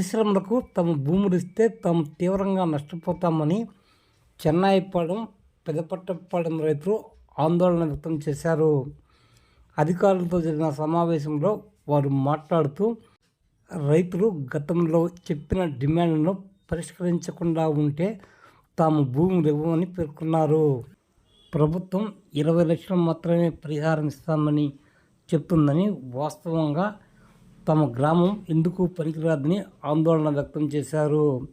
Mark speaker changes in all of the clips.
Speaker 1: పరిశ్రమలకు తమ భూములు ఇస్తే తాము తీవ్రంగా నష్టపోతామని చెన్నాయిపాలెం పెదపట్టపాలెం రైతులు ఆందోళన వ్యక్తం చేశారు. అధికారులతో జరిగిన సమావేశంలో వారు మాట్లాడుతూ రైతులు గతంలో చెప్పిన డిమాండ్లను పరిష్కరించకుండా ఉంటే తాము భూములు ఇవ్వమని పేర్కొన్నారు. ప్రభుత్వం ఇరవై లక్షలు మాత్రమే పరిహారం ఇస్తామని చెప్తుందని వాస్తవంగా తమ గ్రామం ఎందుకు పనికిరాదని ఆందోళన వ్యక్తం చేశారు.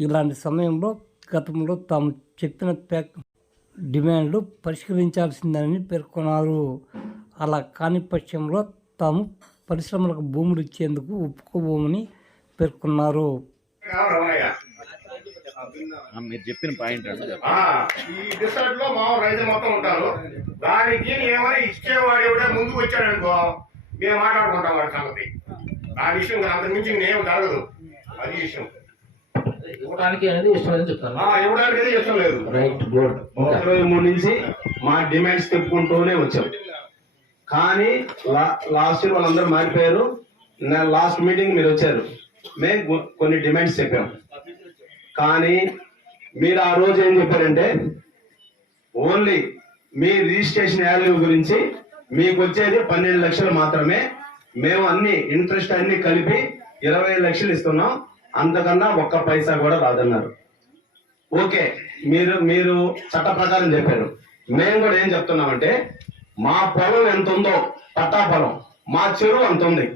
Speaker 1: ఇలాంటి సమయంలో గతంలో తాము చెప్పిన ప్యాక్ డిమాండ్లు పరిష్కరించాల్సిందని పేర్కొన్నారు. అలా కాని పక్షంలో తాము పరిశ్రమలకు భూములు ఇచ్చేందుకు ఒప్పుకోబోమని పేర్కొన్నారు.
Speaker 2: మీరు చెప్పిన పాయింట్
Speaker 3: ఈ డిస్ట్రిక్ట్లో మా రైతులు మొత్తం ఉంటారు. దానికి ఏమైనా ఇచ్చేవాడు ఎవడే ముందుకు వచ్చాడనుకో మేము మాట్లాడుకుంటాం వాడి సంగతి. ఆ విషయం అంతకు మించి ఇంకేం జరగదు. అది విషయం.
Speaker 4: ఇవ్వడానికి అనేది చెప్తాను
Speaker 3: ఆ, ఇవ్వడానికి ఇష్టం లేదు.
Speaker 4: Right good.
Speaker 5: ఇరవై మూడు నుంచి మా డిమాండ్స్ చెప్పుకుంటూనే వచ్చాం. కానీ లాస్ట్ ఇయర్ వాళ్ళందరూ మారిపోయారు. లాస్ట్ మీటింగ్ మీరు వచ్చారు. మేము కొన్ని డిమాండ్స్ చెప్పాం. కానీ మీరు ఆ రోజు ఏం చెప్పారంటే ఓన్లీ మీ రిజిస్ట్రేషన్ వాల్యూ గురించి మీకు వచ్చేది పన్నెండు లక్షలు మాత్రమే. మేము అన్ని ఇంట్రెస్ట్ అన్ని కలిపి ఇరవై లక్షలు ఇస్తున్నాం. అంతకన్నా ఒక్క పైసా కూడా రాదన్నారు. ఓకే మీరు మీరు చట్ట ప్రకారం చెప్పారు. మేము కూడా ఏం చెప్తున్నామంటే మా పొలం ఎంత ఉందో పట్టా పొలం మా చెరువు అంత ఉంది.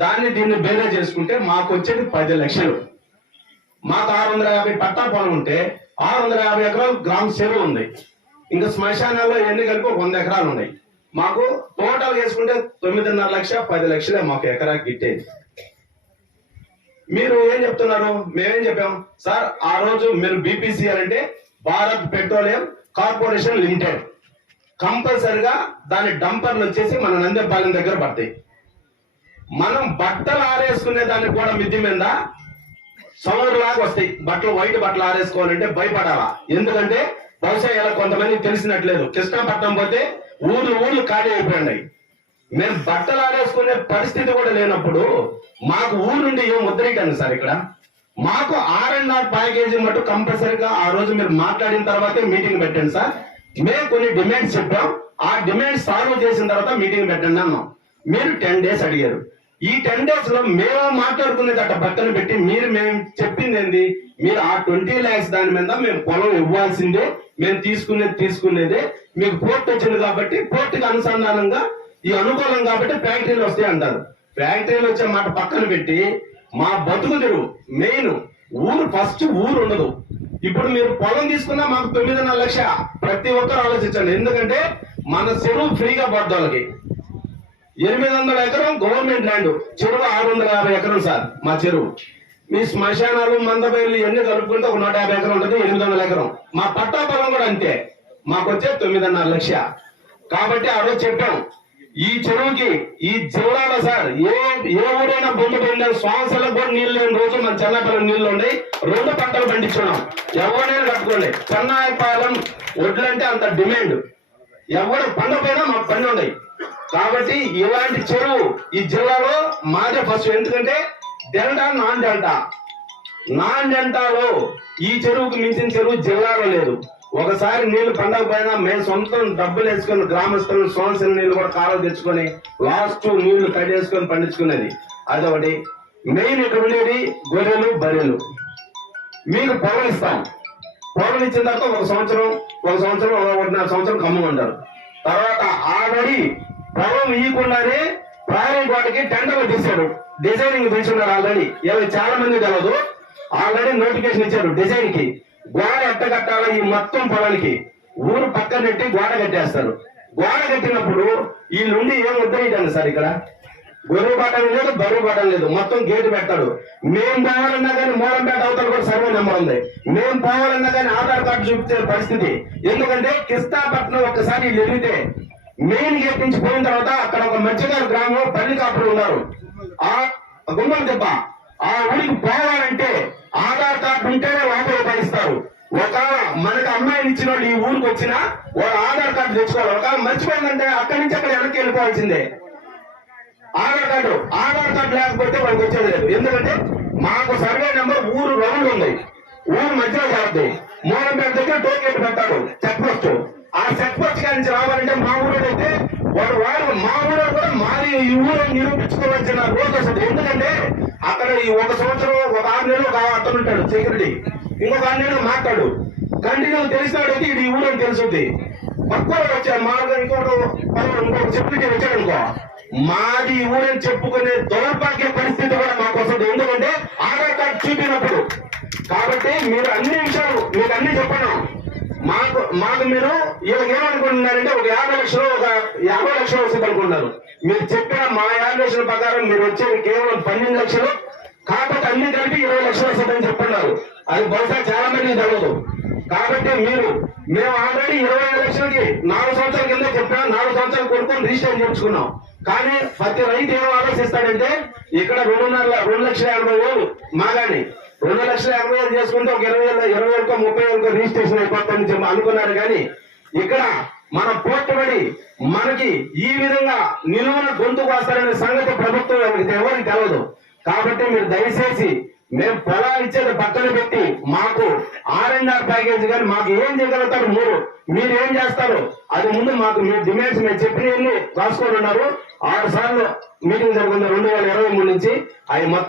Speaker 5: దాన్ని దీన్ని బేరే చేసుకుంటే మాకు వచ్చేది పది లక్షలు. మాకు ఆరు వందల యాభై పట్టా పొలం ఉంటే ఆరు వందల యాభై ఎకరాలు గ్రామ చెరువు ఉంది. ఇంకా శ్మశానాల్లో ఎన్ని కలిపి వంద ఎకరాలు ఉన్నాయి. మాకు టోటల్ వేసుకుంటే తొమ్మిదిన్నర లక్ష పది లక్షలే మాకు ఎకరాకి గిట్టేది మీరు ఏం చెప్తున్నారు? మేమేం చెప్పాం? సార్ ఆ రోజు మీరు బీపీసీఎల్ అంటే భారత్ పెట్రోలియం కార్పొరేషన్ లిమిటెడ్. కంపల్సరిగా దాని డంపర్లు వచ్చేసి మన నందేపాలెం దగ్గర పడతాయి. మనం బట్టలు ఆరేసుకునే దానికి కూడా మిద్ది మీద సౌండ్ లాగా వస్తాయి. బట్టలు వైట్ బట్టలు ఆరేసుకోవాలంటే భయపడాలా? ఎందుకంటే బహుశా ఇలా కొంతమంది తెలిసినట్లేదు. కృష్ణాపట్నం పోతే ఊర్లు ఊర్లు ఖాళీ అయిపోయినాయి. మేము బట్టలు ఆడేసుకునే పరిస్థితి కూడా లేనప్పుడు మాకు ఊరు నుండి ఏం ముద్రీకండి సార్ ఇక్కడ? మాకు ఆర్ అండ్ ఆర్ ప్యాకేజీ మటు కంపల్సరీగా ఆ రోజు మీరు మాట్లాడిన తర్వాతే మీటింగ్ పెట్టండి సార్. మేము కొన్ని డిమాండ్స్ చెప్పాం. ఆ డిమాండ్స్ సాల్వ్ చేసిన తర్వాత మీటింగ్ పెట్టండి అన్నాం. మీరు టెన్ డేస్ అడిగారు. ఈ టెన్ డేస్లో మేము మాట్లాడుకునేది అట్ట బట్టలు పెట్టి మీరు మేము చెప్పింది ఏంది మీరు ఆ ట్వంటీ ల్యాక్స్ దాని మీద మేము పొలం ఇవ్వాల్సిందే. మేము తీసుకునేది తీసుకునేదే. మీకు పోర్ట్ వచ్చింది కాబట్టి పోర్టుకి అనుసంధానంగా ఈ అనుకూలం కాబట్టి ఫ్యాక్టరీలు వస్తాయి అంటారు. ఫ్యాక్టరీలు వచ్చే మాట పక్కన పెట్టి మా బతుకు తెరువు మెయిన్ ఊరు ఫస్ట్ ఊరు ఉండదు. ఇప్పుడు మీరు పొలం తీసుకున్నా మాకు తొమ్మిదిన్నర లక్ష. ప్రతి ఒక్కరు ఆలోచించండి. ఎందుకంటే మన చెరువు ఫ్రీగా పడ్డ వాళ్ళకి. ఎనిమిది వందల ఎకరం గవర్నమెంట్ ల్యాండ్. చెరువు ఆరు వందల యాభై ఎకరం సార్ మా చెరువు. మీ శ్మశానాలు మందబయలు ఇవన్నీ కలుపుకుంటే ఒక నూట యాభై ఎకరం ఉంటుంది ఎనిమిది వందల ఎకరం. మా పట్టా పొలం కూడా అంతే. మాకు వచ్చే తొమ్మిదిన్నర లక్ష. కాబట్టి ఆ రోజు చెప్పాం ఈ చెరువుకి ఈ జిల్లాలో సార్ ఏ ఏ ఊరైనా భూమి పోయిన శ్వాసలకు కూడా నీళ్ళు లేని రోజు మన చెన్నపల్లి నీళ్ళు ఉన్నాయి. రెండు పంటలు పండించున్నాం ఎవరైనా కట్టుకోండి. చెన్నాయపాలెం వడ్లంటే అంత డిమాండ్. ఎవరు పండపోయినా మాకు పండి ఉన్నాయి. కాబట్టి ఇలాంటి చెరువు ఈ జిల్లాలో మాదే ఫస్ట్. ఎందుకంటే డెల్టా నాన్ డెల్టా. నాన్ డెల్టాలో ఈ చెరువుకు మించిన చెరువు జిల్లాలో లేదు. ఒకసారి నీళ్ళు పండకపోయినా మేము సొంతం డబ్బులు వేసుకొని గ్రామస్తులు సోన్సిన నీళ్ళు కూడా కాలువ తెచ్చుకొని లాస్ట్ నీళ్ళు కడేసుకొని పండించుకునేది. అదొకటి. మెయిన్ ఇక్కడ ఉండేది గొర్రెలు బర్రెలు. మీకు పొలం ఇస్తాం. పొలం ఇచ్చిన తర్వాత ఒక సంవత్సరం ఒక సంవత్సరం ఒకటిన్నర సంవత్సరం కమ్ముగా ఉంటారు తర్వాత ఆల్రెడీ పొలం ఇవ్వకుండానే ప్రయాణం కోటకి టెండర్లు తీశాడు. డిజైనింగ్ పిలిచున్నారు ఆల్రెడీ. ఏదో చాలా మంది తెలదు ఆల్రెడీ నోటిఫికేషన్ ఇచ్చారు డిజైన్కి గోడ ఎట్ట కట్టాలో ఈ మొత్తం పొలానికి. ఊరు పక్కన పెట్టి గోడ కట్టేస్తారు. గోడ కట్టినప్పుడు ఈ నుండి ఏం ఉద్దరించండి సార్ ఇక్కడ? గొర్రె పట్టడం లేదు బరువు పట్టడం లేదు. మొత్తం గేటు పెడతాడు మేము పోవాలన్నా కానీ మోరంపేట అవతల కూడా సర్వే నెంబర్ ఉంది. మేము పోవాలన్నా కానీ ఆధార్ కార్డు చూపించే పరిస్థితి. ఎందుకంటే కృష్ణాపట్నం ఒక్కసారి వీళ్ళు మెయిన్ గేట్ నుంచి పోయిన తర్వాత అక్కడ ఒక మధ్యగారు గ్రామంలో పల్లి కాపులు ఉన్నారు. ఆ గుమ్మం దెబ్బ ఆ ఊరికి పోవాలంటే ఆధార్ కార్డు ఉంటేనే లోపల పడిస్తారు ఒకవేళ మనకి అమ్మాయిని ఇచ్చిన వాళ్ళు ఈ ఊరికి వచ్చినా వాళ్ళు ఆధార్ కార్డు తెచ్చుకోవాలి. ఒకవేళ మర్చిపోయిందంటే అక్కడి నుంచి అక్కడ వెనక్కి వెళ్ళిపోవాల్సిందే. ఆధార్ కార్డు ఆధార్ కార్డు లేకపోతే వాళ్ళకి వచ్చేది లేదు. ఎందుకంటే మాకు సర్వే నెంబర్ ఊరు రౌండ్ ఉంది. ఊరు మధ్యలో చేరుద్ది మోనంపేట దగ్గర టోల్ గేట్ పెడతాడు చెక్ పోస్ట్. ఆ చెక్ పోస్ట్ కానీ రావాలంటే మా ఊరు వాడు వాడు మా ఊరు కూడా మాది ఈ ఊరు నిరూపించుకోవాల్సిన రోజు వస్తుంది. ఎందుకంటే అక్కడ ఈ ఒక సంవత్సరం ఒక ఆరు నెలలు ఒక అతను ఉంటాడు సెక్యూరిటీ ఇంకొక ఆరు నెలలు మాట్లాడు. కంటిన్యూ తెలిసినాడైతే ఇది ఈ ఊరు తెలుసుద్ది పక్కన వచ్చాడు మార్గం ఇంకోటి ఇంకొక సెక్యూరిటీ వచ్చాడు అనుకో మాది ఊరని చెప్పుకునే దౌర్భాగ్య పరిస్థితి కూడా మాకు వస్తుంది ఎందుకంటే ఆధార్ కార్డు చూపినప్పుడు. కాబట్టి మీరు అన్ని విషయాలు మీకు అన్ని చెప్పను. మాకు మాకు మీరు వీళ్ళకి ఏమనుకుంటున్నారంటే ఒక యాభై లక్షలు ఒక యాభై లక్షలు వస్తుంది అనుకుంటున్నారు మీరు చెప్పిన మా యాభై లక్షల ప్రకారం మీరు వచ్చేది కేవలం పన్నెండు లక్షలు కాకపోతే అన్ని కంటే ఇరవై లక్షలు వస్తుందని చెప్తున్నారు. అది బహుశా చాలా మంది తెలియదు కాబట్టి మీరు మేము ఆల్రెడీ ఇరవై ఐదు లక్షలకి నాలుగు సంవత్సరాల కింద చెప్పినా నాలుగు సంవత్సరాలు కొనుక్కొని రిజిస్టర్ చేర్చుకున్నాం కానీ ప్రతి రైతు ఏం ఆలోచిస్తాడంటే ఇక్కడ రెండున్నర రెండు లక్షల యాభై వేలు మాగాని. రెండు లక్షల ఎనభై వేలు చేసుకుంటే ఒక ఇరవై వేల ఇరవై వేలకో ముప్పై వేలకో రిజిస్ట్రేషన్ అయిపోతుందని చెప్పి అనుకున్నారు కానీ ఇక్కడ మన పోట్టుబడి మనకి ఈ విధంగా నిలువున గొంతుకు వస్తారనే సంగతి ప్రభుత్వం ఎవరికి ఎవరికి తెలియదు కాబట్టి మీరు దయచేసి మేము పొలాలు ఇచ్చేది పక్కన పెట్టి మాకు ఆర్ అండ్ ఆర్ ప్యాకేజ్ కానీ మాకు ఏం చేయగలుగుతారు మీరు మీరు ఏం చేస్తారు? అది ముందు మాకు మీ డిమాండ్స్ మేము చెప్పిన రాసుకొని ఉన్నారు. ఆరు సార్లు మీటింగ్ జరుగుతుంది రెండు వేల ఇరవై మూడు నుంచి. అవి మొత్తం